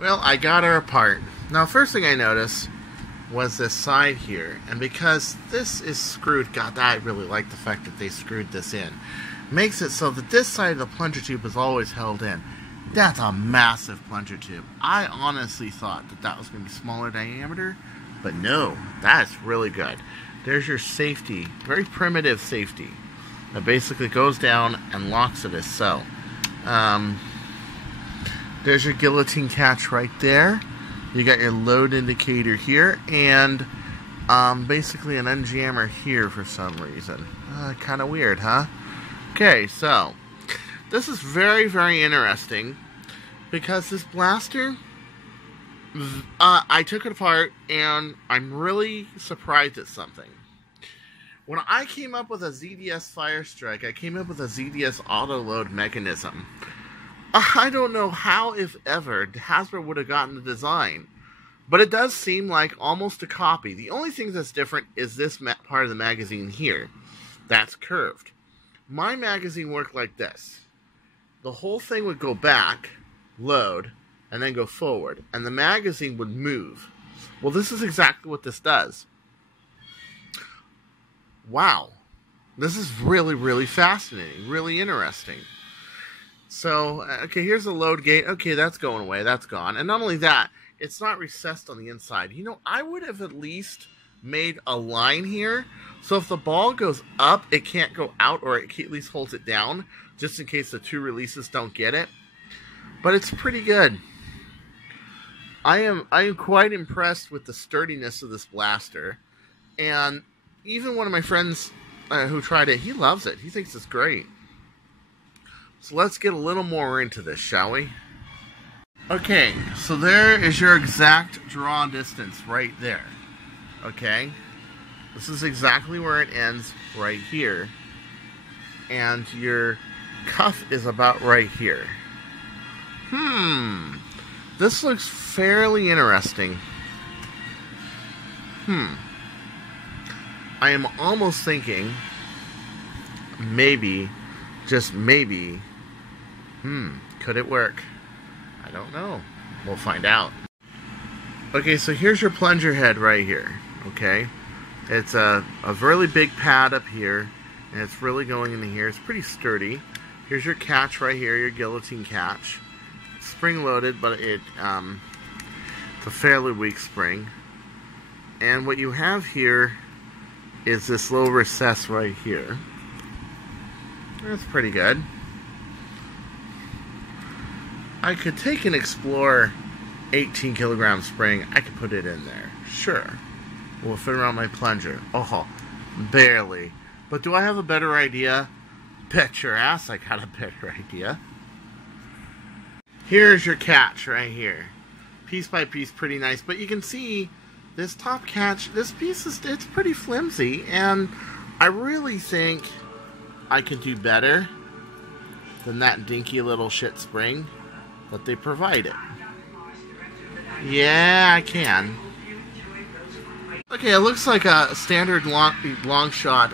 Well, I got her apart. Now, first thing I noticed was this side here, and because this is screwed, God, I really like the fact that they screwed this in. Makes it so that this side of the plunger tube is always held in. That's a massive plunger tube. I honestly thought that that was going to be smaller diameter, but no, that's really good. There's your safety, very primitive safety, that basically goes down and locks it as so. There's your guillotine catch right there. You got your load indicator here, and basically an unjammer here for some reason. Kind of weird, huh? Okay, so this is very, very interesting because this blaster, I took it apart and I'm really surprised at something. When I came up with a ZDS Firestrike, I came up with a ZDS auto-load mechanism. I don't know how, if ever, Hasbro would have gotten the design, but it does seem like almost a copy. The only thing that's different is this part of the magazine here. That's curved. My magazine worked like this. The whole thing would go back, load, and then go forward, and the magazine would move. Well, this is exactly what this does. Wow. This is really, really fascinating, really interesting. So, okay, here's the load gate. Okay, that's going away. That's gone. And not only that, it's not recessed on the inside. You know, I would have at least made a line here. So if the ball goes up, it can't go out, or it at least holds it down, just in case the two releases don't get it. But it's pretty good. I am quite impressed with the sturdiness of this blaster. And even one of my friends who tried it, he loves it. He thinks it's great. So let's get a little more into this, shall we? Okay, so there is your exact draw distance right there. Okay? This is exactly where it ends right here. And your cuff is about right here. This looks fairly interesting. I am almost thinking, maybe, just maybe, could it work? I don't know. We'll find out. Okay, so here's your plunger head right here, okay? It's a really big pad up here, and it's really going into here. It's pretty sturdy. Here's your catch right here, your guillotine catch. Spring loaded, but it's a fairly weak spring. And what you have here is this little recess right here. That's pretty good. I could take an Explorer 18 kilogram spring. I could put it in there. Sure. Will it fit around my plunger? Oh, barely. But do I have a better idea? Bet your ass I got a better idea. Here's your catch right here. Piece by piece, pretty nice. But you can see this top catch, this piece it's pretty flimsy. And I really think I could do better than that dinky little shit spring that they provided. Yeah, I can. Okay, it looks like a standard long shot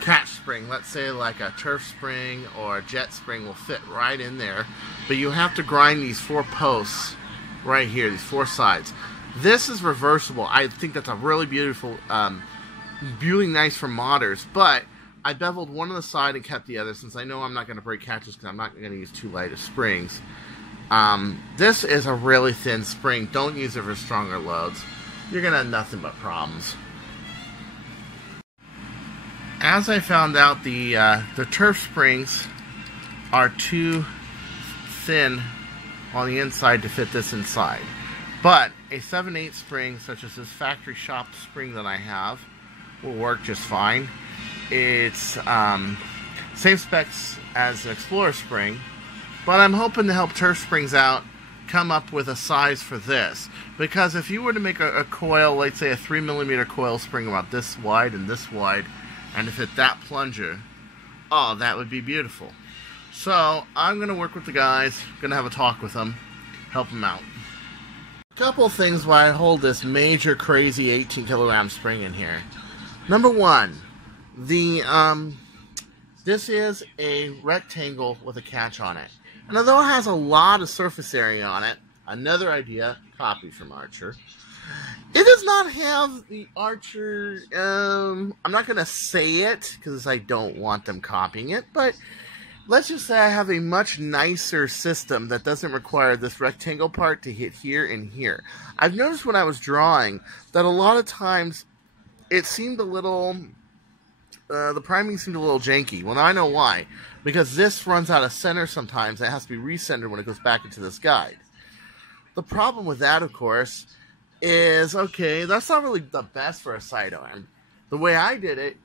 catch spring. Let's say like a turf spring or a jet spring will fit right in there. But you have to grind these 4 posts right here, these 4 sides. This is reversible. I think that's a really beautiful, really nice for modders. But I beveled one on the side and kept the other, since I know I'm not going to break catches because I'm not going to use too light of springs. This is a really thin spring. Don't use it for stronger loads. You're going to have nothing but problems. As I found out, the turf springs are too thin on the inside to fit this inside. But a 7/8 spring, such as this factory shop spring that I have, will work just fine. It's same specs as an Explorer spring, but I'm hoping to help turf springs out come up with a size for this. Because if you were to make a coil, let's say a 3mm coil spring about this wide and this wide, and to fit that plunger, oh, that would be beautiful. So I'm going to work with the guys, going to have a talk with them, help them out. Couple things why I hold this major crazy 18 kilogram spring in here. Number one, this is a rectangle with a catch on it. And although it has a lot of surface area on it, Another idea, copy from Archer. It does not have the Archer, I'm not going to say it, because I don't want them copying it, but let's just say I have a much nicer system that doesn't require this rectangle part to hit here and here. I've noticed when I was drawing that a lot of times it seemed a little, the priming seemed a little janky. Well, now I know why. Because this runs out of center sometimes. It has to be recentered when it goes back into this guide. The problem with that, of course, is, okay, that's not really the best for a sidearm. The way I did it,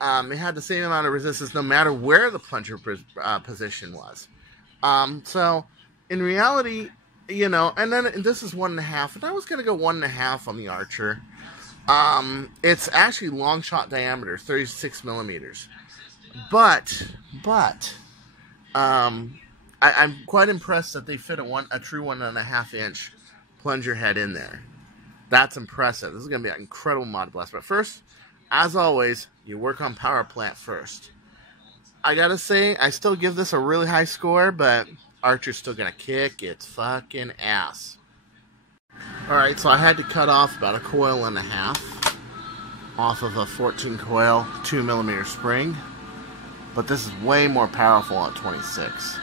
it had the same amount of resistance no matter where the plunger position was. So, in reality, you know, and then this is 1.5, and I was going to go 1.5 on the Archer. It's actually long shot diameter, 36 millimeters. But, I'm quite impressed that they fit a true 1.5 inch plunger head in there. That's impressive. This is going to be an incredible mod blast. But first, as always, you work on power plant first. I gotta say, I still give this a really high score, but Archer's still gonna kick its fucking ass. Alright, so I had to cut off about 1.5 coils off of a 14 coil 2mm spring. But this is way more powerful at 26.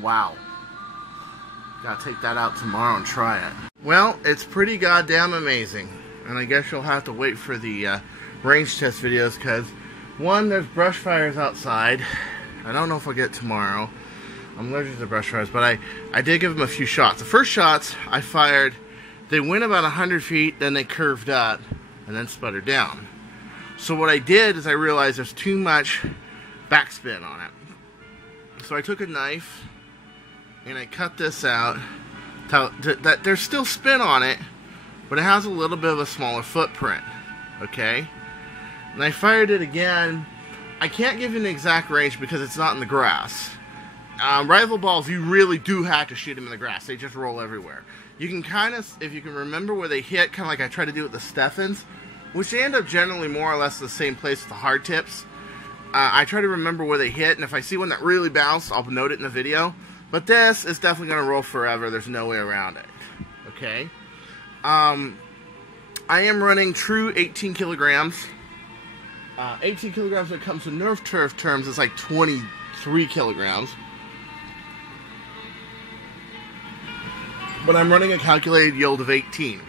Wow. Gotta take that out tomorrow and try it. Well, it's pretty goddamn amazing. And I guess you'll have to wait for the range test videos because, one, there's brush fires outside. I don't know if I'll get tomorrow. I'm allergic to brush fires, but I did give them a few shots. The first shots I fired, they went about 100 feet, then they curved up, and then sputtered down. So what I did is I realized there's too much backspin on it. So I took a knife, and I cut this out. That there's still spin on it, but it has a little bit of a smaller footprint, okay? And I fired it again. I can't give you an exact range because it's not in the grass. Rifle balls, you really do have to shoot them in the grass. They just roll everywhere. You can kind of, if you can remember where they hit, kind of like I tried to do with the Stefans, which they end up generally more or less the same place with the hard tips. I try to remember where they hit, and if I see one that really bounced, I'll note it in the video. But this is definitely going to roll forever. There's no way around it, okay? I am running true 18 kilograms. 18 kilograms when it comes to Nerf turf terms is like 23 kilograms. But I'm running a calculated yield of 18.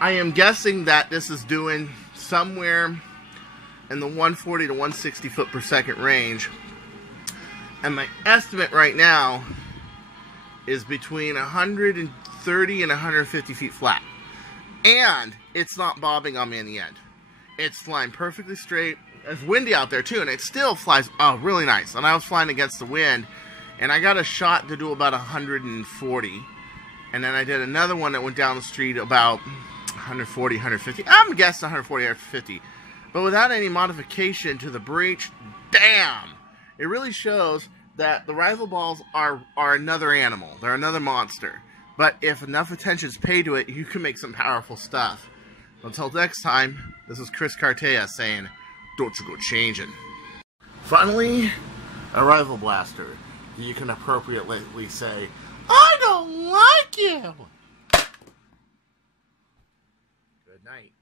I am guessing that this is doing somewhere in the 140 to 160 foot per second range. And my estimate right now is between 130 and 150 feet flat. And it's not bobbing on me in the end. It's flying perfectly straight. It's windy out there too, and it still flies really nice. And I was flying against the wind, and I got a shot to do about 140. And then I did another one that went down the street about 140, 150. I'm guessing 140, 150. But without any modification to the breech, damn! It really shows that the rifle balls are another animal. They're another monster. But if enough attention is paid to it, you can make some powerful stuff. Until next time, this is Chris Cartea saying, don't you go changing. Finally, a rifle blaster. You can appropriately say, I don't like you. Good night.